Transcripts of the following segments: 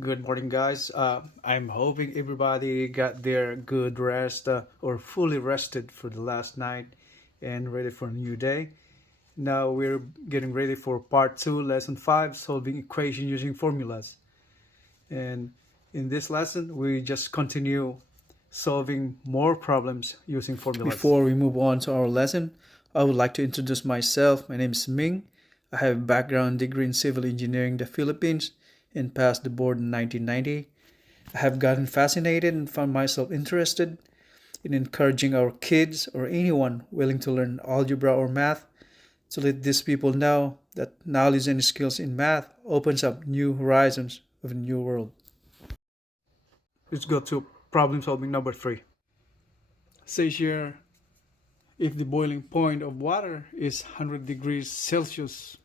Good morning, guys. I'm hoping everybody got their good rest or fully rested for the last night and ready for a new day. Now we're getting ready for part two, lesson five, solving equation using formulas. And in this lesson, we just continue solving more problems using formulas. Before we move on to our lesson, I would like to introduce myself. My name is Ming. I have a background degree in civil engineering in the Philippines and passed the board in 1990. I have gotten fascinated and found myself interested in encouraging our kids or anyone willing to learn algebra or math to let these people know that knowledge and skills in math opens up new horizons of a new world. Let's go to problem solving number three. Says here, if the boiling point of water is 100 degrees Celsius,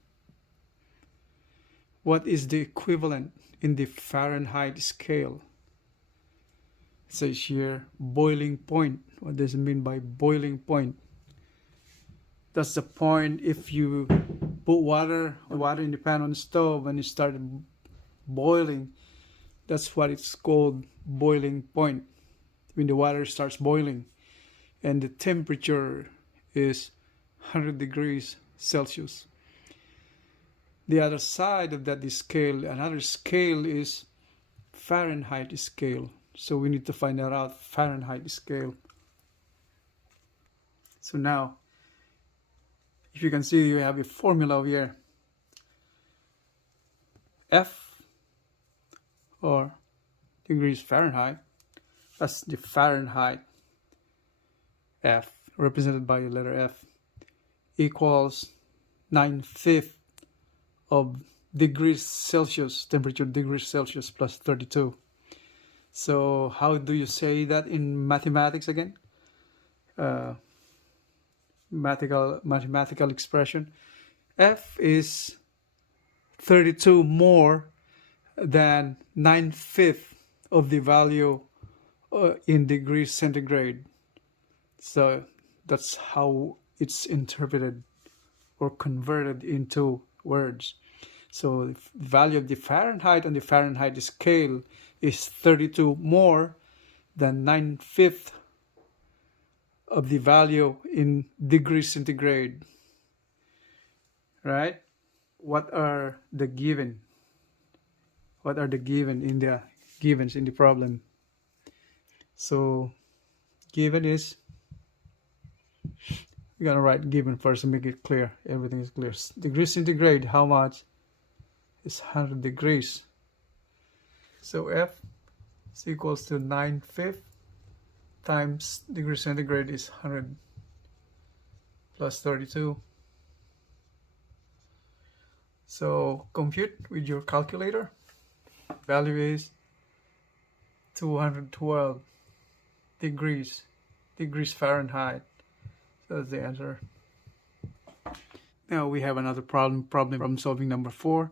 what is the equivalent in the Fahrenheit scale? It says here, boiling point. What does it mean by boiling point? That's the point if you put water in the pan on the stove and it started boiling. That's what it's called, boiling point, when the water starts boiling and the temperature is 100 degrees Celsius. The other side of that is scale. Another scale is Fahrenheit scale. So we need to find that out, Fahrenheit scale. So now, if you can see, you have a formula over here. F, or degrees Fahrenheit, that's the Fahrenheit. F, represented by the letter F, equals 9/5 of degrees Celsius, temperature degrees Celsius plus 32. So how do you say that in mathematics again? Mathematical expression. F is 32 more than 9/5 of the value in degrees centigrade. So that's how it's interpreted or converted into words. So the value of the Fahrenheit on the Fahrenheit scale is 32 more than 9/5 of the value in degrees centigrade. Right? What are the given? What are the given in the givens in the problem? So given is, we're gonna write given first to make it clear. Everything is clear. Degrees centigrade, how much? Is 100 degrees. So F is equals to 9/5 times degrees centigrade is 100 plus 32. So compute with your calculator. Value is 212 degrees Fahrenheit. So that's the answer. Now we have another problem solving number 4.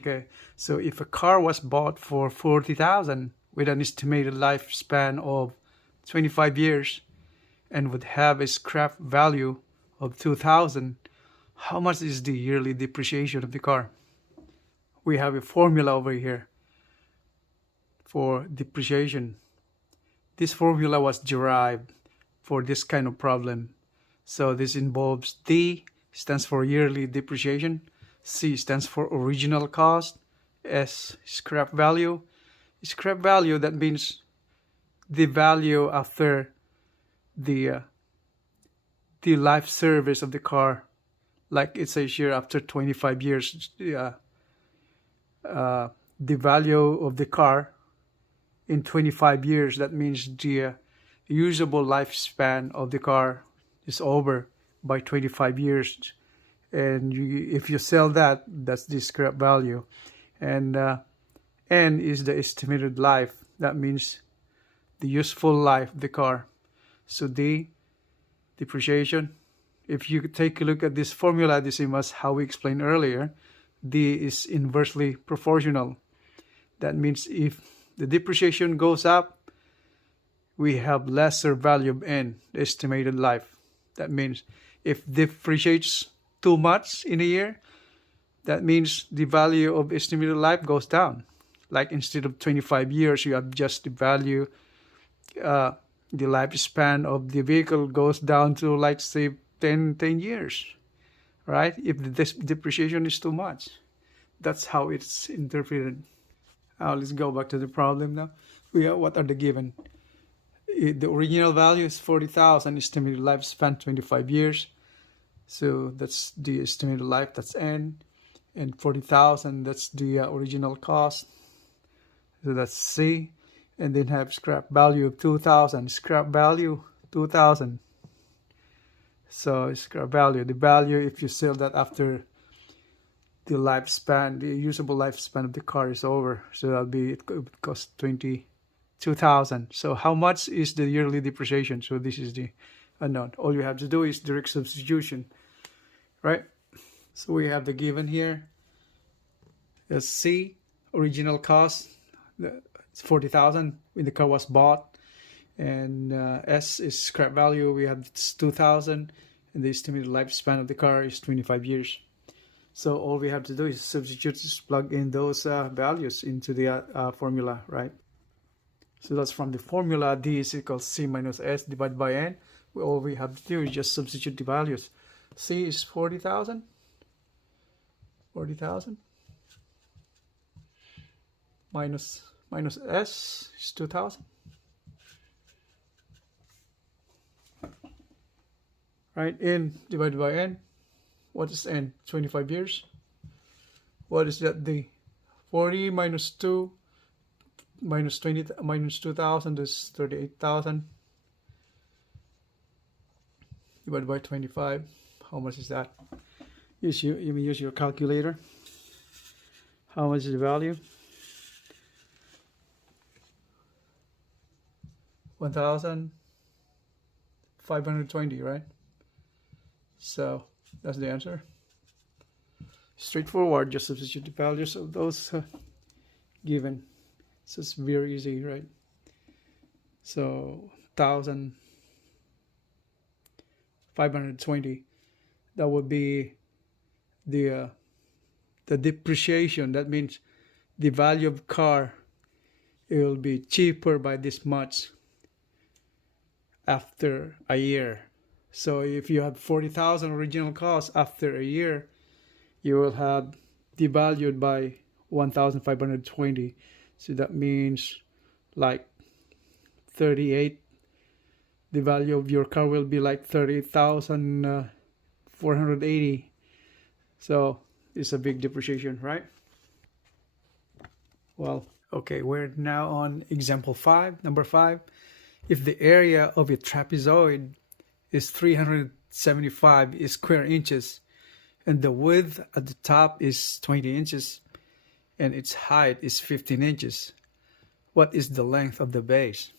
Okay, so if a car was bought for 40,000 with an estimated lifespan of 25 years and would have a scrap value of 2,000, how much is the yearly depreciation of the car? We have a formula over here for depreciation. This formula was derived for this kind of problem. So this involves D stands for yearly depreciation, C stands for original cost, S scrap value. Scrap value, that means the value after the life service of the car. Like it says here, after 25 years, the value of the car in 25 years, that means the usable lifespan of the car is over by 25 years. And if you sell that, that's the scrap value. And N is the estimated life. That means the useful life of the car. So D, depreciation. If you take a look at this formula, the same as how we explained earlier, D is inversely proportional. That means if the depreciation goes up, we have lesser value of N, the estimated life. That means if depreciates too much in a year, that means the value of estimated life goes down. Like instead of 25 years, you have just the value, uh, the lifespan of the vehicle goes down to like say 10 years, right? If the depreciation is too much. That's how it's interpreted. Let's go back to the problem now. What are the given? The original value is 40,000, estimated lifespan 25 years. So that's the estimated life, that's N. And 40,000, that's the original cost. So that's C. And then have scrap value of 2,000. Scrap value 2,000. So scrap value, the value if you sell that after the lifespan, the usable lifespan of the car is over. So that'll be, it could cost 22,000. So how much is the yearly depreciation? So this is the unknown. All you have to do is direct substitution, right? So we have the given here. As C, original cost, it's 40,000 when the car was bought. And S is scrap value, we have 2,000. And the estimated lifespan of the car is 25 years. So all we have to do is substitute, just plug in those values into the formula, right? So that's from the formula, D is equal to C minus S divided by N. All we have to do is just substitute the values. C is 40,000. 40,000. Minus S is 2,000. Right, N divided by N. What is N? 25 years. What is that D? 40 minus 2 minus 20 minus 2,000 is 38,000. Divided by 25. How much is that? You may use your calculator. How much is the value? 1,520, right? So that's the answer. Straightforward, just substitute the values of those given. So it's very easy, right? So 1,520. That would be the depreciation. That means the value of car, it will be cheaper by this much after a year. So if you have 40,000 original cost, after a year, you will have devalued by 1,520. So that means like 38. The value of your car will be like 38,480. So it's a big depreciation, right? Well, okay, we're now on example 5, number 5. If the area of a trapezoid is 375 square inches and the width at the top is 20 inches and its height is 15 inches, what is the length of the base?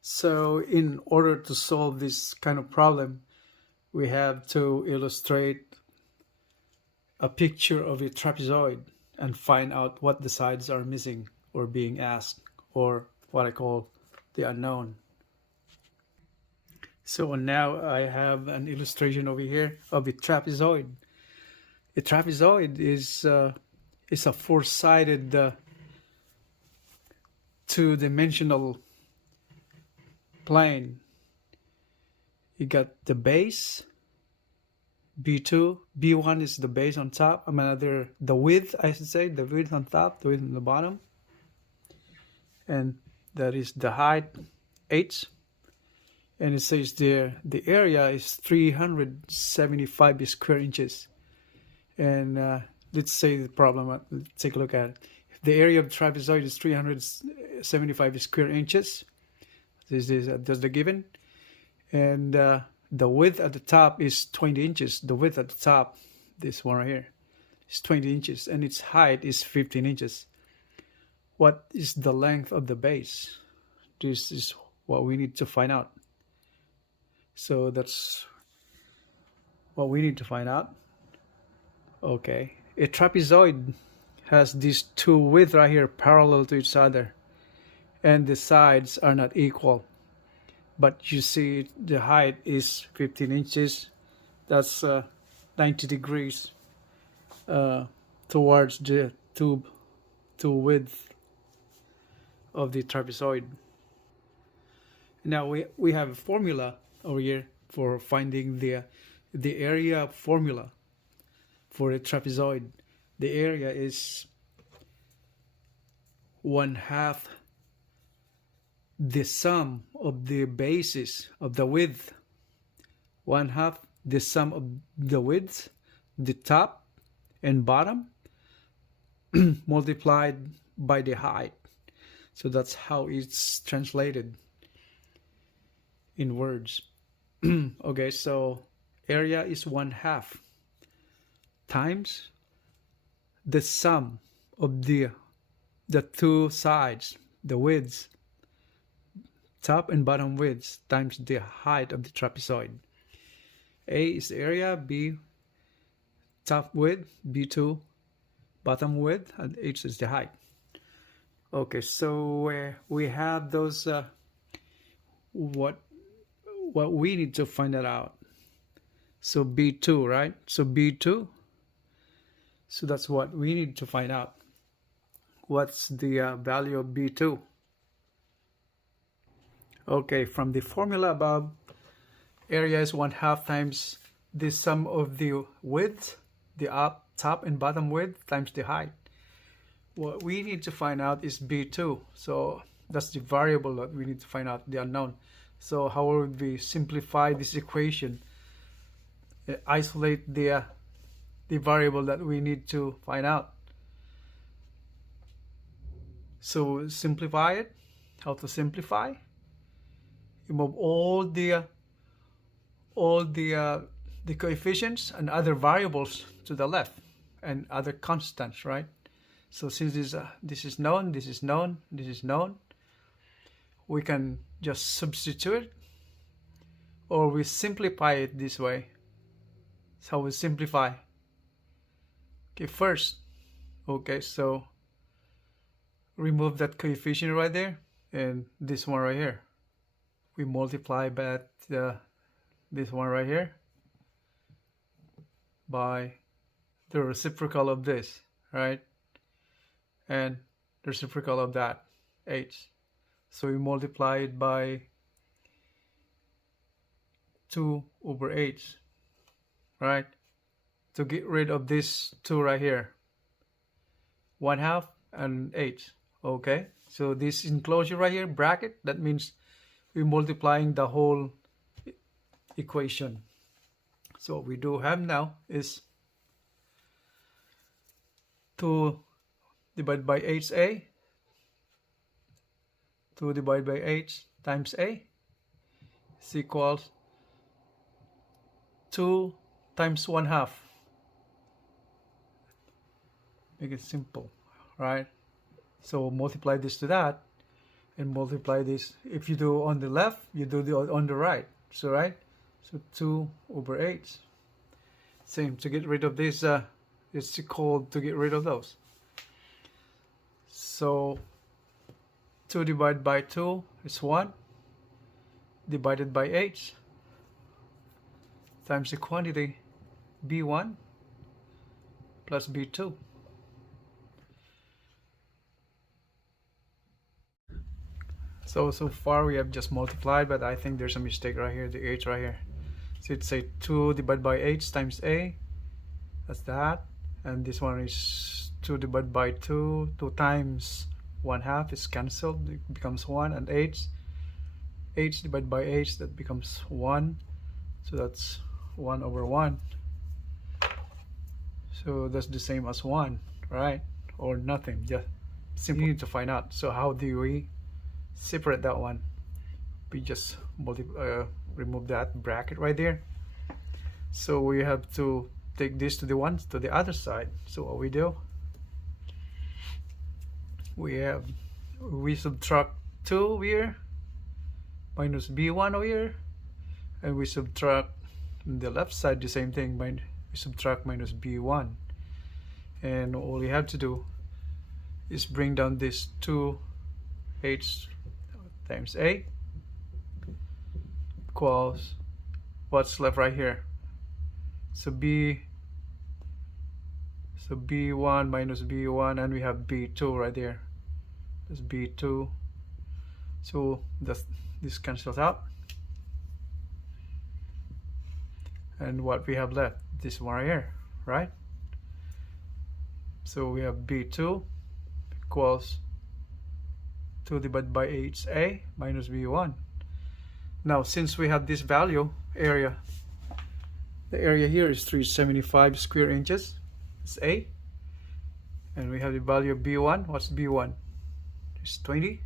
So in order to solve this kind of problem, we have to illustrate a picture of a trapezoid and find out what the sides are missing or being asked, or what I call the unknown. So now I have an illustration over here of a trapezoid. A trapezoid is a four-sided two-dimensional plane. You got the base, B2, B1 is the base on top, the width, I should say, the width on top, the width on the bottom. And that is the height, H. And it says there the area is 375 square inches. And let's say the problem, let's take a look at it. If the area of the trapezoid is 375 square inches, that's the given. And the width at the top is 20 inches. The width at the top, this one right here, is 20 inches. And its height is 15 inches. What is the length of the base? This is what we need to find out. So that's what we need to find out. Okay, a trapezoid has these two widths right here parallel to each other, and the sides are not equal. But you see the height is 15 inches. That's 90 degrees towards the to width of the trapezoid. Now we have a formula over here for finding the area formula for a trapezoid. The area is 1/2 the sum of the bases of the width, 1/2 the sum of the width, the top and bottom, multiplied by the height. So that's how it's translated in words. Okay, so area is 1/2 times the sum of the two sides, the widths, top and bottom widths, times the height of the trapezoid. A is the area, B top width, B2 bottom width, and H is the height. Okay, so we have those what we need to find that out. So B2, right? So B2, so that's what we need to find out. What's the value of B2? Okay, from the formula above, area is 1/2 times the sum of the width, the top and bottom width, times the height. What we need to find out is B2. So that's the variable that we need to find out, the unknown. So how would we simplify this equation? Isolate the variable that we need to find out. So simplify it. How to simplify? You move all the coefficients and other variables to the left, and other constants, right? So since this is known, this is known, this is known, we can just substitute, or we simplify it this way. That's how we simplify. Okay, first, okay, so remove that coefficient right there and this one right here. We multiply by this one right here by the reciprocal of this, right? And the reciprocal of that, h. So we multiply it by 2/h, right? To get rid of this 2 right here, 1/2 and h. Okay, so this enclosure right here, bracket, that means we're multiplying the whole equation. So what we do have now is 2 divided by HA, 2 divided by H times A is equals 2 times 1/2. Make it simple, right? So multiply this to that, and multiply this. If you do on the left, you do on the right. So right, so 2/h. Same, to get rid of this, it's called to get rid of those. So 2 divided by 2 is 1, divided by h, times the quantity b1 plus b2. So far we have just multiplied, but I think there's a mistake right here, the h right here. So it's say 2 divided by h times a, that's that. And this one is 2 divided by 2, 2 times 1/2 is cancelled, it becomes 1, and h divided by h, that becomes 1. So that's 1/1. So that's the same as 1, right? Or nothing, just simply need to find out. So how do we separate that one? We just remove that bracket right there. So we have to take this to the other side. So what we do, we subtract 2 here minus b1 over here, and we subtract on the left side the same thing, we subtract minus b1, and all we have to do is bring down this 2h times a equals what's left right here. So b So B1 minus B1, and we have B2 right there. That's B2. So this cancels out. And what we have left, this one right here, right? So we have B2 equals 2 divided by HA minus B1. Now, since we have this value, area, the area here is 375 square inches. It's A. And we have the value of B1. What's B1? It's 20.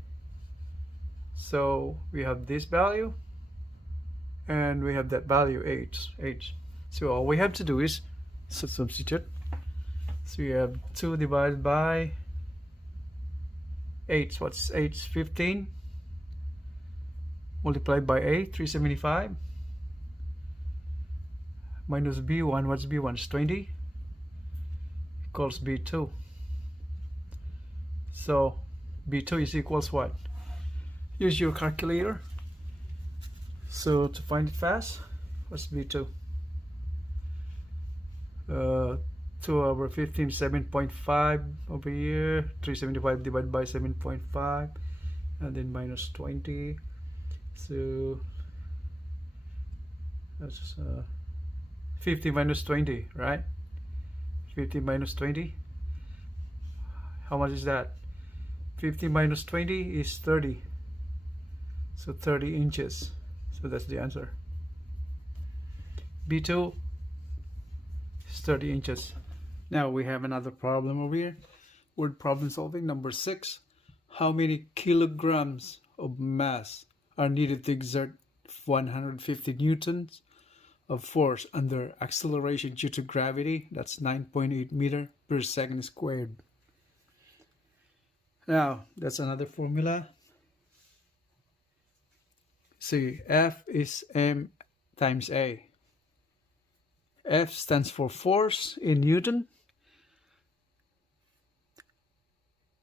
So we have this value, and we have that value, H. So all we have to do is substitute. So we have 2 divided by H. What's H? 15. Multiplied by A, 375. Minus B1. What's B1? It's 20. Equals B2. So B2 is equals what? Use your calculator. So to find it fast, what's B2? 2 over 15, 7.5 over here. 375 divided by 7.5, and then minus 20. So that's 50 minus 20, right? 50 minus 20. How much is that? 50 minus 20 is 30. So 30 inches. So that's the answer. B2 is 30 inches. Now we have another problem over here. Word problem solving number 6. How many kilograms of mass are needed to exert 150 newtons of force under acceleration due to gravity? That's 9.8 meter per second squared. Now that's another formula. See, F is M times A. F stands for force in Newton.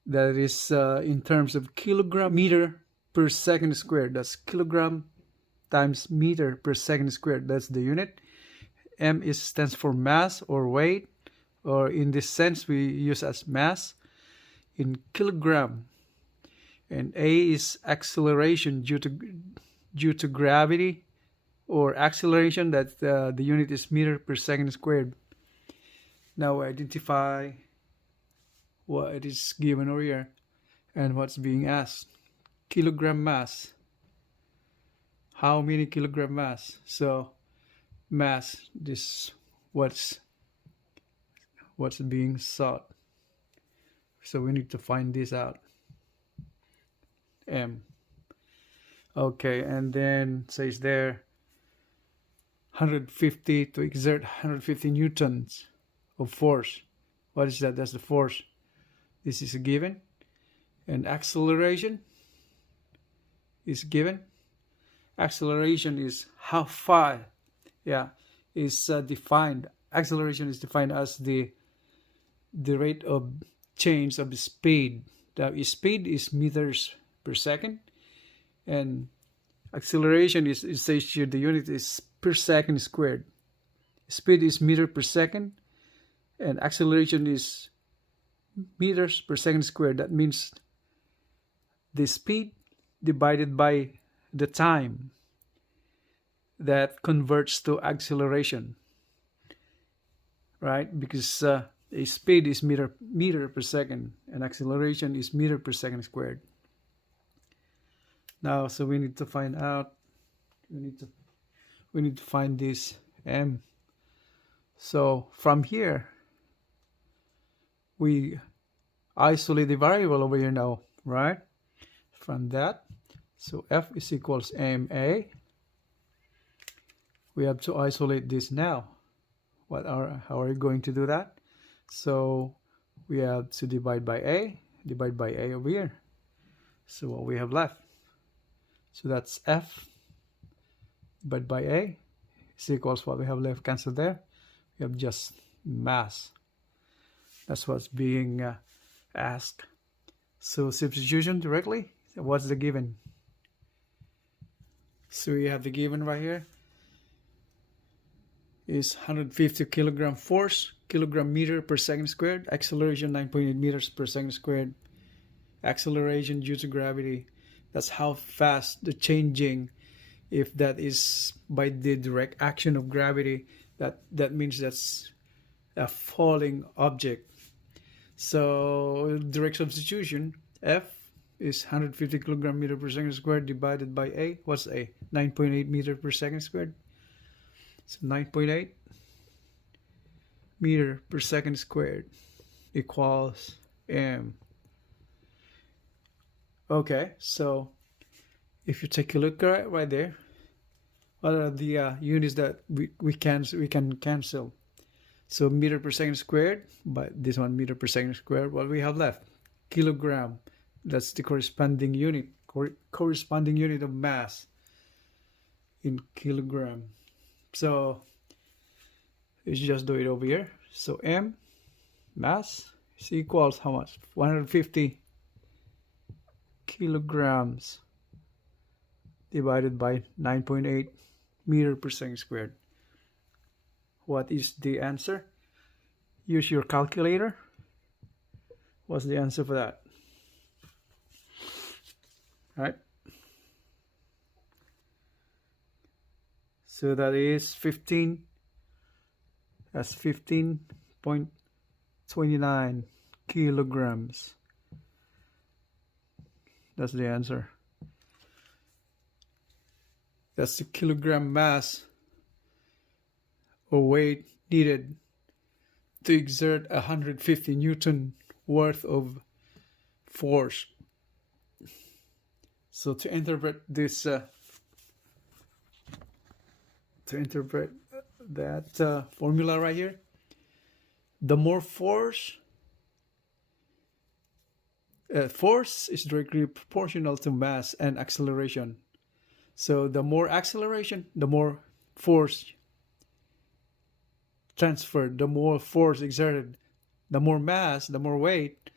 That is in terms of kilogram meter per second squared. That's kilogram times meter per second squared. That's the unit. M stands for mass or weight, or in this sense we use as mass in kilogram. And A is acceleration due to gravity, or acceleration, that the unit is meter per second squared. Now identify what is given over here and what's being asked. Kilogram mass. How many kilogram mass? So mass, this what's being sought. So we need to find this out. M. Okay, and then says there 150 to exert 150 newtons of force. What is that? That's the force. This is a given. And acceleration is given. Acceleration is how far, is defined. Acceleration is defined as the rate of change of the speed. The speed is meters per second, and acceleration is says here the unit is per second squared. Speed is meter per second, and acceleration is meters per second squared. That means the speed divided by the time, that converts to acceleration, right? Because a speed is meter per second, and acceleration is meter per second squared. Now, so we need to find out. We need to find this M. So from here, we isolate the variable over here now, right? From that, so F is equals MA. We have to isolate this now. How are you going to do that? So we have to divide by A over here. So what we have left. So that's F divided by A is equals what we have left. Cancel there. We have just mass. That's what's being asked. So substitution directly. What's the given? So you have the given right here. is 150 kilogram force, kilogram meter per second squared, acceleration 9.8 meters per second squared, acceleration due to gravity. That's how fast the changing, if that is by the direct action of gravity, that means that's a falling object. So direct substitution, F is 150 kilogram meter per second squared divided by A. What's A? 9.8 meter per second squared. So 9.8 meter per second squared equals M. Okay, so if you take a look right there, what are the units that we can cancel? So meter per second squared, but this one meter per second squared. What we have left? Kilogram. That's the corresponding unit. Corresponding unit of mass in kilogram. So let's just do it over here. So M mass is equals how much? 150 kilograms divided by 9.8 meter per second squared. What is the answer? Use your calculator. What's the answer for that? All right. So that is 15. That's 15.29 kilograms. That's the answer. That's the kilogram mass or weight needed to exert 150 Newton worth of force. So to interpret this, that formula right here, the more force is directly proportional to mass and acceleration. So the more acceleration, the more force transferred, the more force exerted, the more mass, the more weight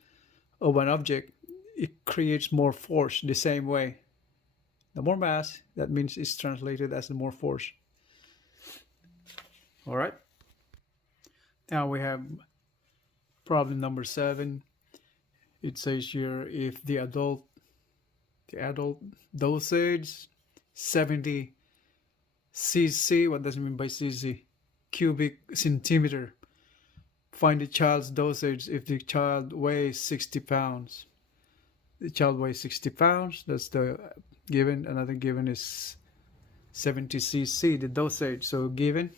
of an object, it creates more force the same way. The more mass, that means it's translated as the more force. All right. Now we have problem number 7. It says here if the adult dosage 70 cc. What does it mean by cc? Cubic centimeter. Find the child's dosage if the child weighs 60 pounds. The child weighs 60 pounds. That's the given. Another given is 70 cc, the dosage. So given.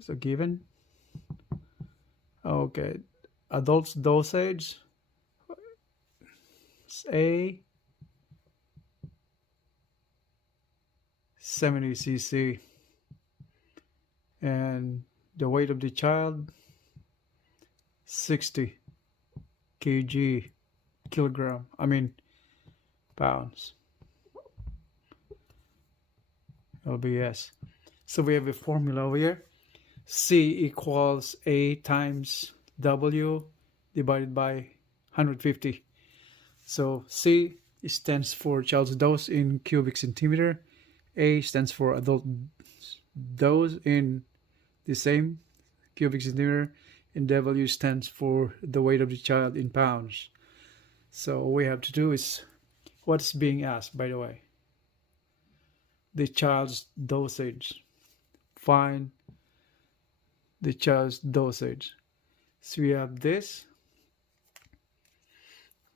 So given. Okay. Adult's dosage. A 70 cc, and the weight of the child 60 pounds. LBS. So we have a formula over here. C equals A times W divided by 150. So C stands for child's dose in cubic centimeter. A stands for adult dose in the same cubic centimeter. And W stands for the weight of the child in pounds. So what we have to do is, what's being asked, by the way? The child's dosage. Find the child's dosage. So we have this.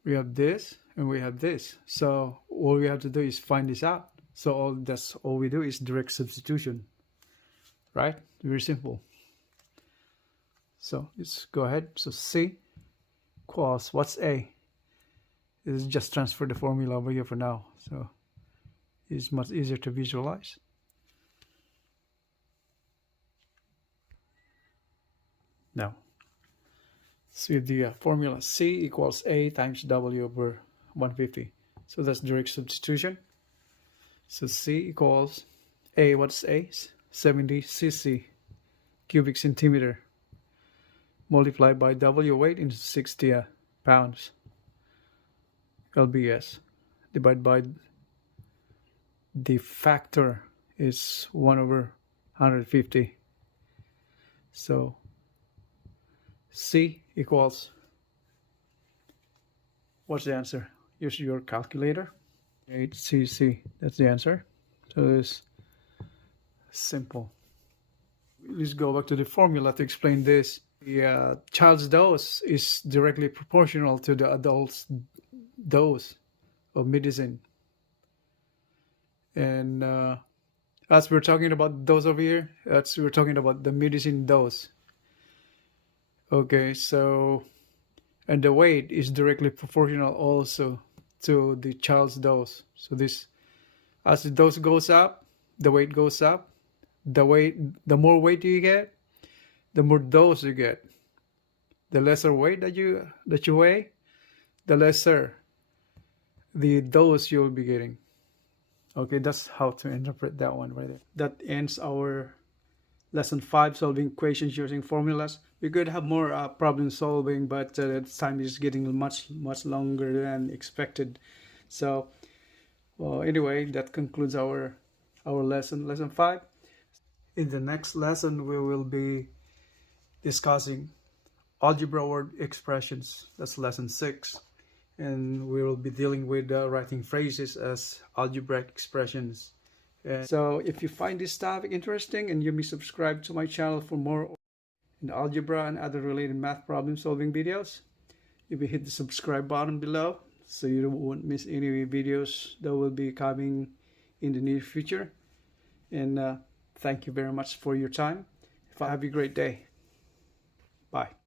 We have this and we have this. So all we have to do is find this out. So that's all we do is direct substitution, right? Very simple. So let's go ahead. So C equals, what's A? This is just transfer the formula over here for now. So it's much easier to visualize. Now, so the formula C equals A times W over 150. So that's direct substitution. So C equals A, what's A? 70 cc, cubic centimeter, multiplied by W weight into 60 pounds, LBS, divided by the factor is 1 over 150. So C equals, what's the answer? Use your calculator. 8cc, that's the answer. So it's simple. Let's go back to the formula to explain this. The child's dose is directly proportional to the adult's dose of medicine. And as we're talking about dose over here, we're talking about the medicine dose. Okay, so, and the weight is directly proportional also to the child's dose. So this, as the dose goes up, the weight goes up. The more weight you get, the more dose you get. The lesser weight that you weigh, the lesser the dose you'll be getting. Okay, that's how to interpret that one right there. That ends our lesson 5, solving equations using formulas. We could have more problem solving, but time is getting much longer than expected. So anyway, that concludes our lesson 5. In the next lesson, we will be discussing algebra word expressions. That's lesson 6. And we will be dealing with writing phrases as algebraic expressions. So if you find this topic interesting, and you may subscribe to my channel for more in algebra and other related math problem solving videos, you may hit the subscribe button below so you won't miss any videos that will be coming in the near future. And thank you very much for your time. Have a great day. Bye.